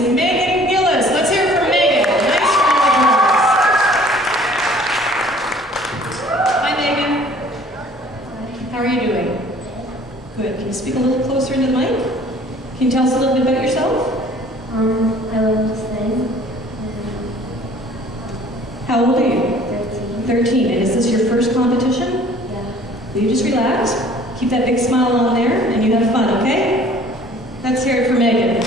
is Megan Gillis. Let's hear it from Megan. Nice round of applause. Hi, Megan. How are you doing? Good. Can you speak a little closer into the mic? Can you tell us a little bit about yourself? I love to sing. How old are you? 13. 13. And is this your first competition? Yeah. Will you just relax? Keep that big smile on there, and you have fun, okay? Let's hear it for Megan.